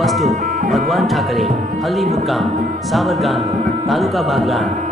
उपस्थित भगवान ठाकरे, हल्ली मुक्काम, सावरगांव, तालुका बागलाण।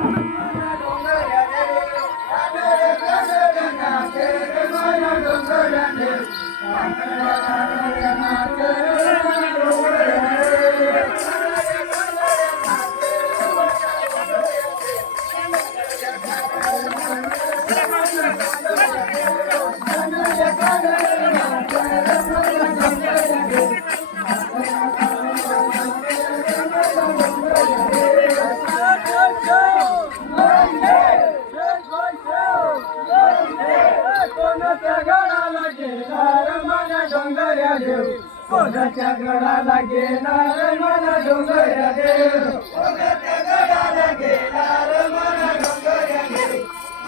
कोणाच्या गडाला गेला मला डोंगऱ्या देव, कोणाच्या गडाला गेला मला डोंगऱ्या देव, कोणाच्या गडाला गेला मला डोंगऱ्या देव,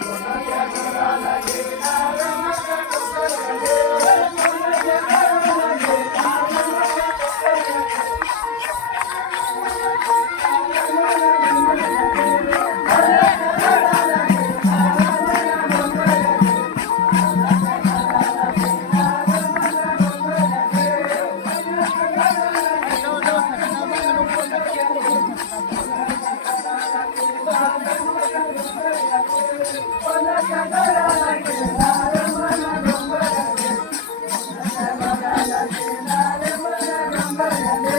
कोणाच्या गडाला गेला मला